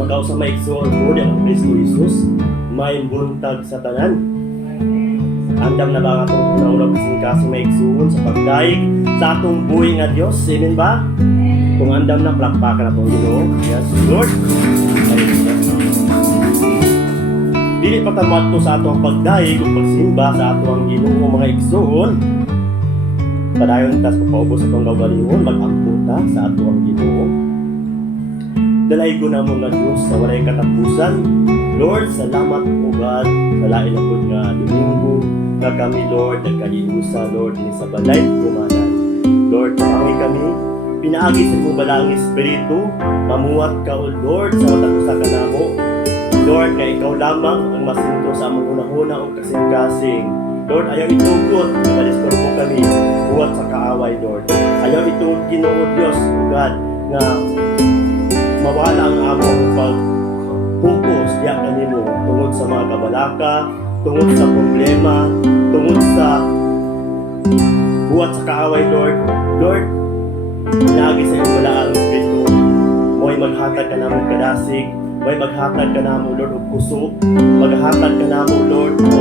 magaw sa maigsoon ko di ang Kristo Jesus may buntag sa tanan. Andam na ba nga itong unang-unang kasing maigsoon sa pagdaig sa atong buhay nga Diyos? Amen ba? Kung andam na, plakpakan na itong Ginoo. Yes, Lord. Dili pa tamat to sa atong pagdaig o pagsimba sa atong Ginoo mga igsoon. Padayon tas papaubos atong gawgalingon, mag-ampo ta sa atong Ginoo. Dalay ko na mo na Diyos sa walay katapusan. Lord, salamat po God sa lain na po nga Domingo na kami Lord nagkaliusa Lord din sa balay kumanan. Lord, pamangi kami pinaagi sa mong balang Espiritu mamuwat ka o Lord sa matapusa ka namo. Lord, kay ikaw lamang ang masinto sa among hunahuna o kasing-kasing. Lord, ayaw itugot na malistorbo kami buwat sa kaaway Lord. Ayaw itugot Ginoo Diyos o God nga mawala ang among pag-focus diya kanimo tungod sa mga kabalaka, tungod sa problema, tungod sa buhat sa kaaway Lord. Lord, pinagi sa iyong balaang Espiritu mo'y maghatag ka namong kadasig, mo'y maghatag ka namong Lord o puso, maghatag ka namong Lord o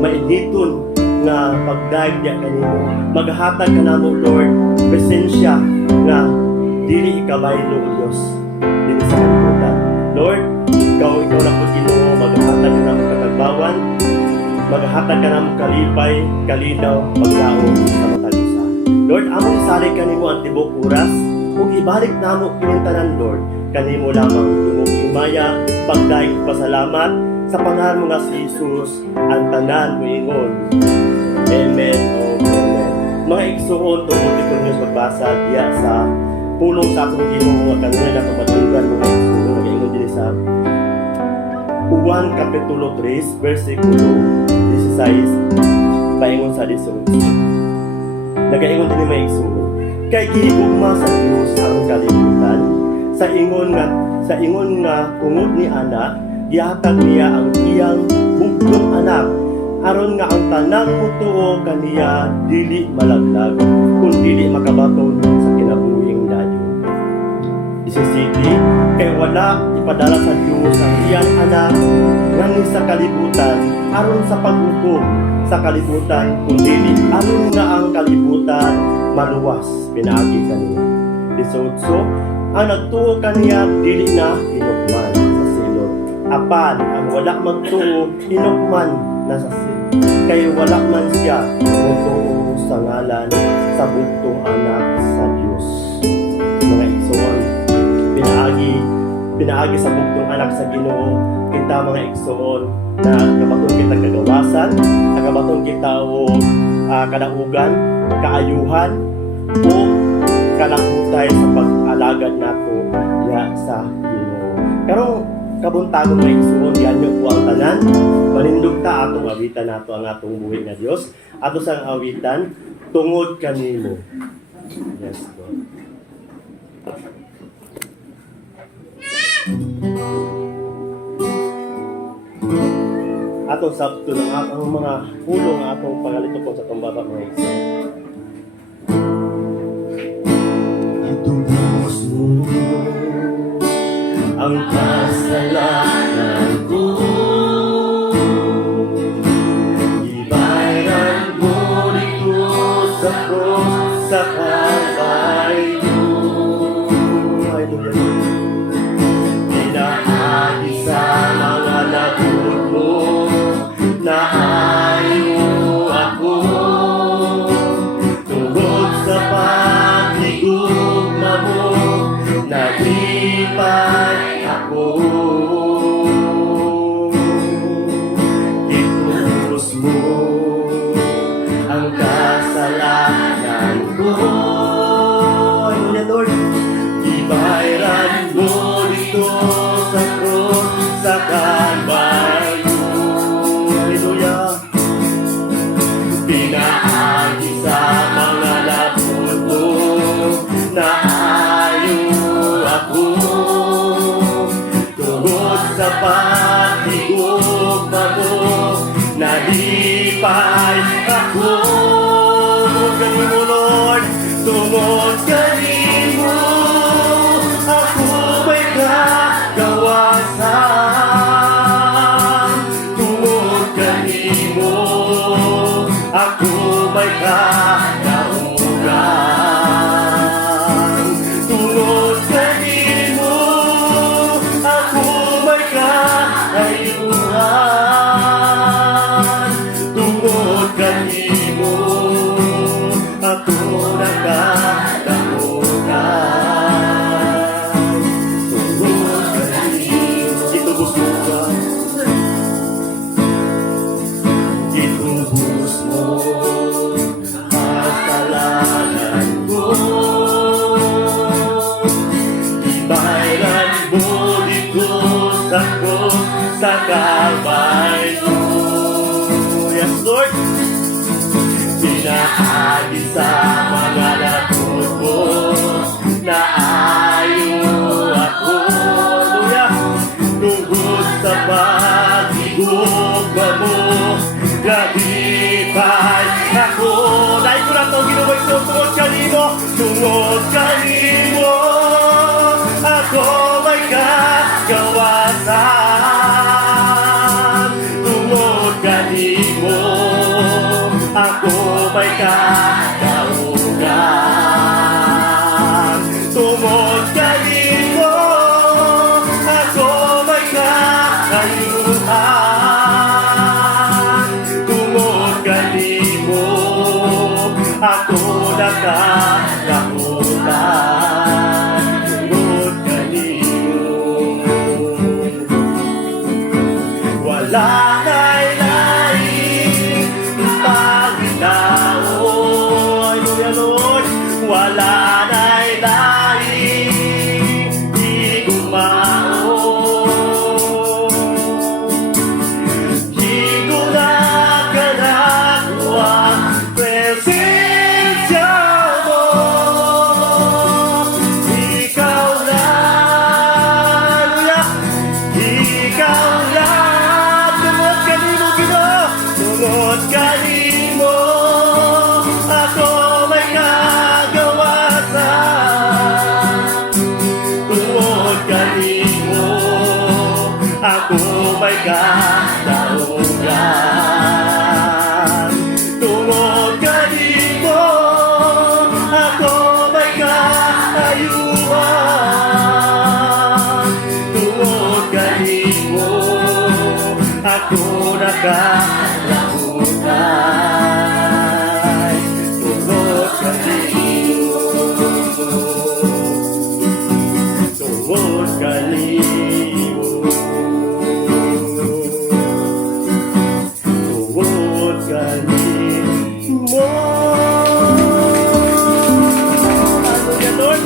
mainiton nga pagdaig diya kanimo, maghatag ka namong Lord presensya nga dili ikabaylo o Diyos dili sa kalibutan. Lord, ikaw na po Ginoo, maghatag ka namong katagbawan, maghatag ka namong kalipay, kalinaw, paglaom sa matag usa. Lord, among isali kanimo ang tibok oras ug ibalik namo kinintanan Lord kanimo lamang dumog himaya pagdaig pasalamat sa pangalan mo nga si Jesus ang tanan moingon. Amen. Amen. Mga igsuon tungod ito niyo magbasa diya sa pulong sa atong Ginoo nga kanila na kamatugan mga igsuon nagaingon diri sa Juan Kapitulo 3 versikulo 16 paingon sa 18. Nagaingon din mga igsuon kay gihigugma sa Dios ang kalibutan sa ingon nga tungod ni anak gihatag niya ang iyang bugtong anak aron nga ang tanang mutuo kaniya dili malaglag kun dili makabaton sa kinabuhing dayon. 17 kay wala ipadala sa Dios ang iyang anak ngani sa kalibutan aron sa paghukom sa kalibutan kun dili aron nga ang kalibutan maluwas pinaagi kaniya. 18 ang nagtuo kaniya dili na hinukman sa silot apan ang wala magtuo hinukman na sa silot kay wala man siya mutuo sa ngalan sa bugtong anak sa Dios. Mga igsoon, pinaagi sa bugtong anak sa Ginoo kita mga igsoon na kabaton kita kagawasan, kabaton kita o kadaugan, kaayuhan o kalahutay sa pag-alagad nato diya sa Ginoo. Karong kabuntagon nga igsuon diyan nyo po ang tanan manindog ta atong awitan nato ang atong buhi nga Dios ato sang awitan tungod kanimo. Yes Lord. Atong sabto ng ang mga pulong atong pangalito po sa tumbaba mga igsuon. Itubos mo ang kasalanan ko, ibayaran mo dito sa cross sa Kalbaryo. Pinahagi sa mga labot mo na ayaw ako tungod sa pagigugma mo nalipay ako. Itubos mo ang kasalanan ko. Hallelujah Lord. Ibayaran mo dito sa cross sa Kalbaryo. Hallelujah. Pinaagi sa mga labot mo na ayaw ako tungod sa pagigugma mo nalipay ako. Tungod kanimo Lord, tungod kanimo ako may kagawasan. Agi sa mga lakot mo na ayaw ako. Hallelujah! Tungkol sa pag-igugma mo, gagipay ako. Dahil ko na ito ginawag ito, tungkol kanimo, tungkol kanimo, ako may kagawasan. Tungkol kanimo, ako may kagaugan. Tungkol kanimo, ako may kakayuhan. Tungkol kanimo, ako nakakahulan. Tungkol kanimo, wala na'y laing Panginoon. Hallelujah, Lord. Wala na'y laing igumao. Di ko na kanakuha presensya mo. Ikaw lang, ikaw lang. Tungod kanimo, Ginoo. Tungod kanimo, ako may kagawasan. Tungod kanimo, ako may kataugan. Tungod kanimo, ako may kaayuhan. Tungod kanimo, ako nakalahutan. Tungod kanimo, tungod kanimo, tungod kanimo. Ano yan, Lord?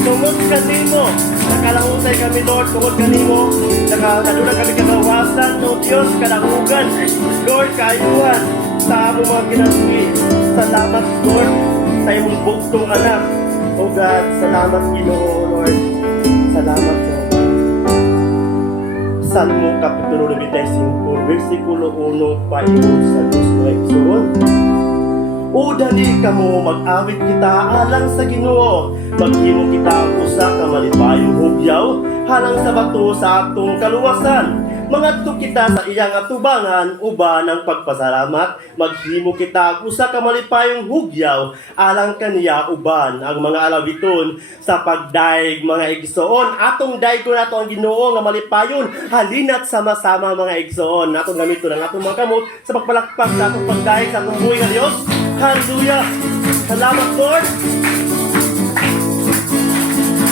Tungod kanimo, nakalangutay kami, Lord. Tungod kanimo, nakadula kami kagawasan, no Diyos, kalangugan, Lord, kaayuhan sa among mga kinasugi. Salamat, Lord, sa imong buktong anak. Oh God, salamat, Ginoo, Lord. Salamat, Lord. Salmo Kapitulo 95, versikulo 1, paibog sa gusto ekson. O dali kamo mag-awit kita alang sa Ginoo, maghimo kita usa ka malipayong hugyaw halang sa bato sa atong kaluwasan. Mangadto kita sa iyang atubangan uban ng pagpasalamat, maghimo kita usa ka malipayong hugyaw alang kaniya uban ang mga alawiton sa pagdaig mga igsoon. Atong daig ko nato ang Ginoo nga malipayon, halina't sama-sama mga igsoon. Atong gamito ng atong mga kamot sa pagpalakpak sa atong pagdaig sa atong buhay nga Dios. Hallelujah! Salamat, Lord!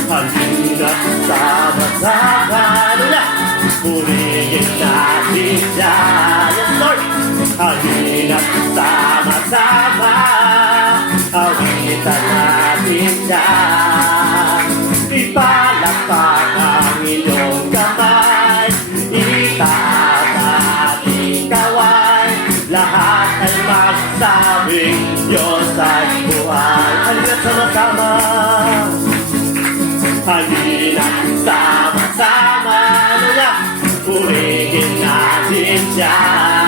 Halina sama-sama, hallelujah! Purihin natin siya, yes, Lord! Halina sama-sama, awitan natin siya. Ipalakpak ang iyong kamay, itaas ang ating kaway, lahat ay magsabing Diyos ay buhay. Halina sama-sama, halina sama-sama, halina, purihin natin siya,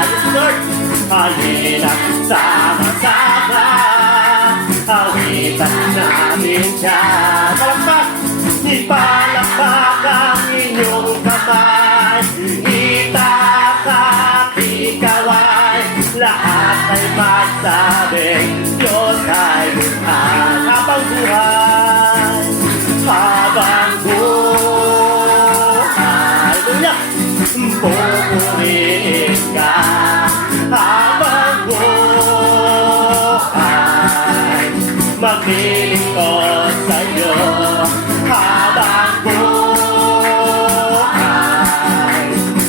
yes, Lord. Halina sama-sama, awitan natin siya. Palakpak, ipalakpak ang inyong kamay, itaas at ikaway, lahat ay magsabing Diyos ay buhay. Habang buhay, habang buhay, hallelujah, pupurihin ka. Habang buhay, maglilingkod sa'yo. Habang buhay,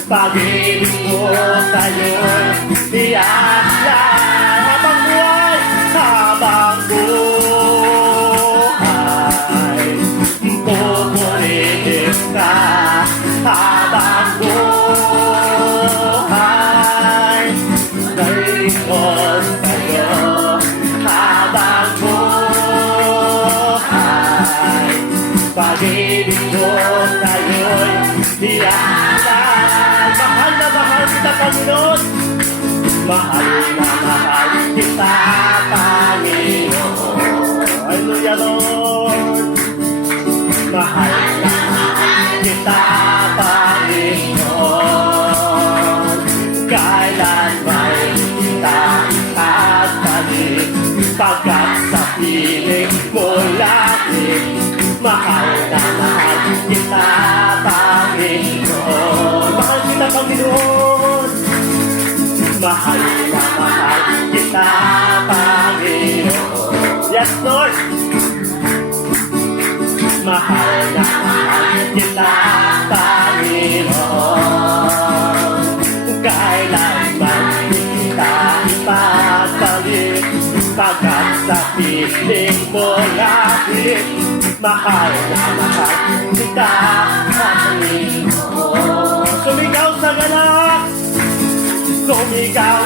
pag-ibig mo sa'yo'y iyakyat. Habang buhay, habang buhay, pupurihin ka. Habang buhay, nalilingkod sa'yo. pag-ibig ko sa'yo'y hiyalan. Mahal na mahal kita, Panginoon. Mahal na mahal kita, Panginoon. Hallelujah, Lord. Mahal na mahal kita, Panginoon. Kailan may kita itatanggap, pagkat sa piling mo langit. Mahal na mahal kita, Panginoon. Mahal kita, Panginoon. Mahal na mahal kita, Panginoon. Yes, Lord. Mahal na mahal kita, Panginoon. Kailanman kita ipagpalit, pagkat sa piling mo langit. Mahal na mahal kita, Panginoon. Sumigaw sa galak, sumigaw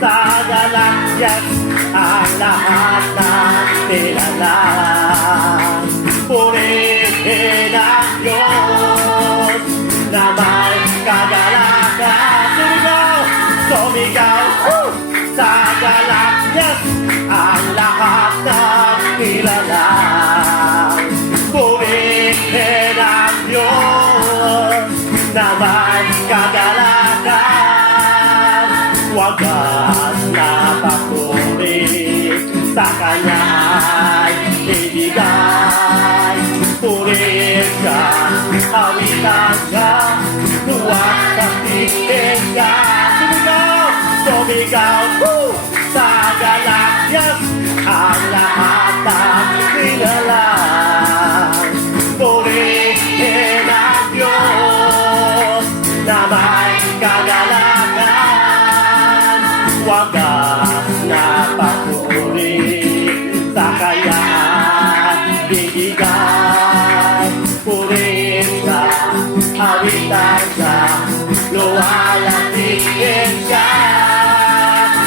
sa galak, yes, ang lahat ng nilalang. Purihin ang Diyos na may kagalakan. Sumigaw, sumigaw sa galak, yes, ang lahat ng nilalang. Purihin ang Diyos na may kagalakan. Wagas na papuri sa Kanya'y ibigay. Purihin ka, awitan ka, tuwag sa tingin ka. Sumigaw, sumigaw sa galak, yes, ang lahat ng nilalang. Purihin ang Diyos na may kagalakan. Wagas na papuri sa Kanya'y bibigay. Purihin ka, awitan ka, luwalhatiin ka.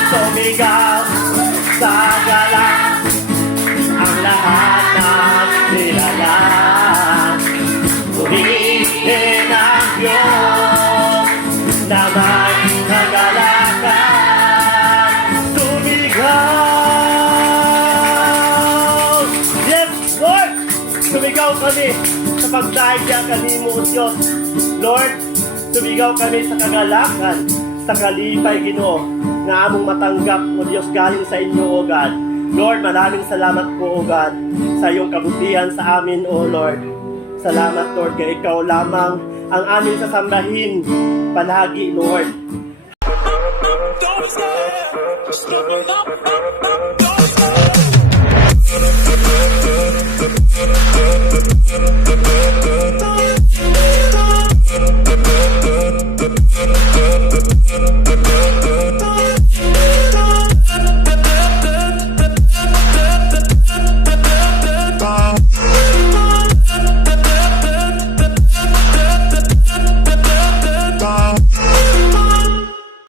Sumigaw sa galak, ang lahat ng nilalang. Purihin ang Diyos na may kagalakan. Sumigaw! Yes, Lord! Sumigaw kami sa pagdahigya kanimo, O Diyos. Lord, sumigaw kami sa kagalakan, sa kalipay, Ginoo, nga among matanggap, O Diyos, galing sa inyo, O God. Lord, maraming salamat po, O God, sa iyong kabutihan sa amin, O Lord. Salamat, Lord, kaya ikaw lamang ang aming sasambahin palagi, Lord. Don't stare, just look up.